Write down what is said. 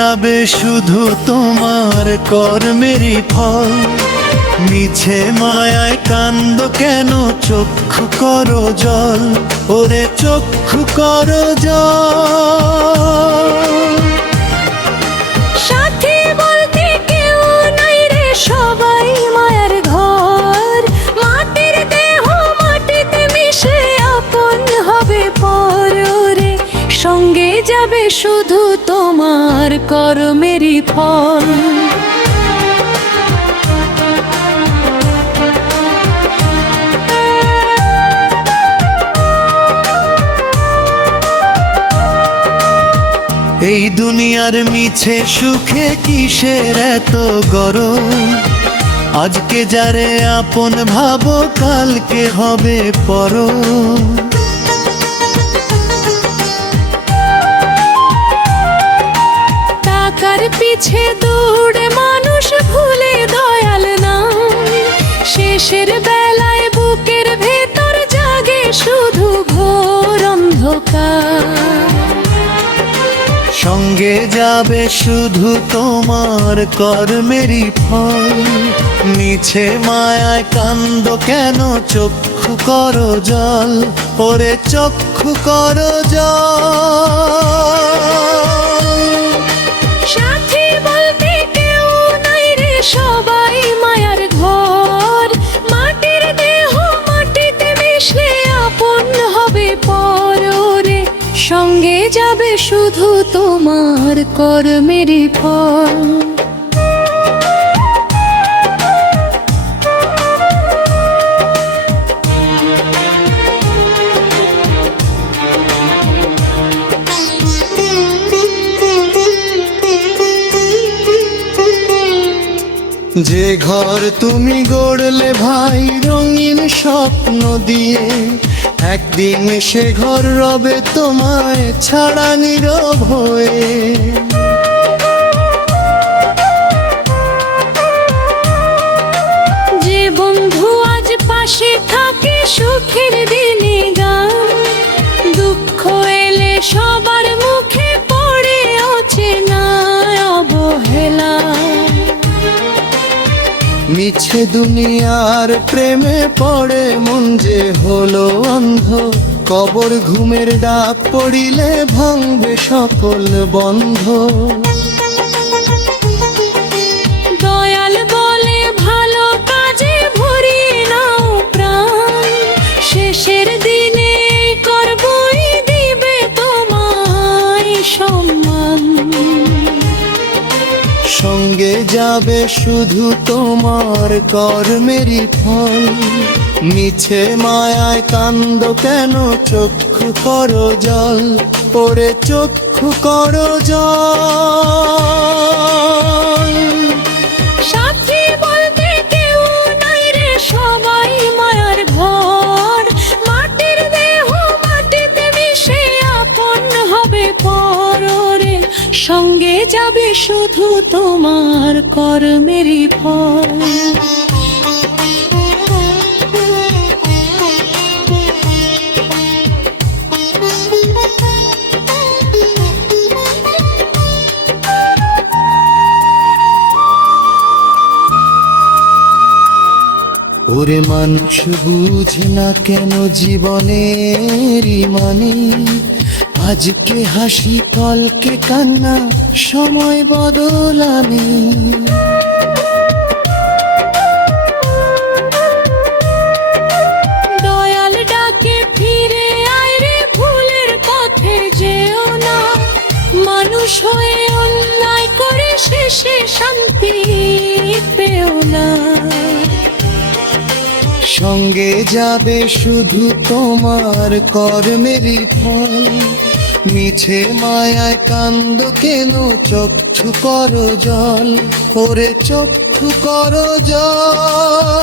যাবে শুধু তোমার কর্মেরই ফল। মিছে মায়ায় কান্দ কেন, চক্ষু করো জল, ওরে চক্ষু করো জল। সাথী বলতে কেউ নাই রে, সবাই মায়ার ঘর। মাটির দেহ মাটিতে মিশে আপন হবে পর, রে সঙ্গে যাবে শুধু তোমার কর্মেরই ফল। এই দুনিয়ার মিছে সুখে কিসের এত গরম? আজকে যারে আপন ভাবো কালকে হবে পর। টাকার পিছে দৌড়ে মানুষ ভুলে দয়াল নাম। শেষের বেলায় বুকের ভেতর জাগে শুধু ঘোর অন্ধকার। সঙ্গে যাবে শুধু তোমার কর্মেরই ফল। মিছে মায়ায় কান্দ কেন, চক্ষু করো জল, ওরে চক্ষু করো জল। সাথী বলতে কেউ নাই রে, সবাই মায়ার ঘর। মাটির দেহ মাটিতে মিশলে আপন হবে পর, রে সঙ্গে যাবে শুধু তোমার কর্মেরই ফল। যে ঘর তুমি গড়লে ভাই রঙিন স্বপ্ন দিয়ে, একদিন সে ঘর রবে তোমায় ছাড়া নীরব হয়ে। যে বন্ধু আজ পাশে থাকে সুখের দিনে গান, দুঃখ এলে সবার মুখে পড়ে অচেনা অবহেলা। মিছে দুনিয়ার প্রেমে পড়ে মন যে হলো অন্ধ, কবর ঘুমের ডাক পড়িলে ভাঙবে সকল বন্ধ। দয়াল বলে ভালো কাজে ভরিয়ে নাও প্রাণ, শেষের দিনে করবই দিবে তোমায় সম্মান। সঙ্গে যাবে শুধু তোমার কর্মেরই ফল। মিছে মায়ায় কান্দ কেন, চক্ষু করো জল, ওরে চক্ষু করো জল। সাথী বলতে কেউ নাই রে, সবাই মায়ার ঘর। মাটির দেহ মাটিতে মিশে আপন হবে পর, রে সঙ্গে যাবে শুধু তোমার কর্মেরই ফল। ওরে মানুষ বুঝে না কেন জীবনেরই মানে, আজকে হাসি কালকে কান্না, সময় বদলানি। দয়াল ডাকে ফিরে আয় রে, ভুলের পথে যেও না। মানুষ হয়ে অন্যায় করে শেষে শান্তি পেও না। সঙ্গে যাবে শুধু তোমার কর্মেরই ফল। মিছে মায়ায় কান্দ কেন, চক্ষু করো জল, ওরে চক্ষু করো জল।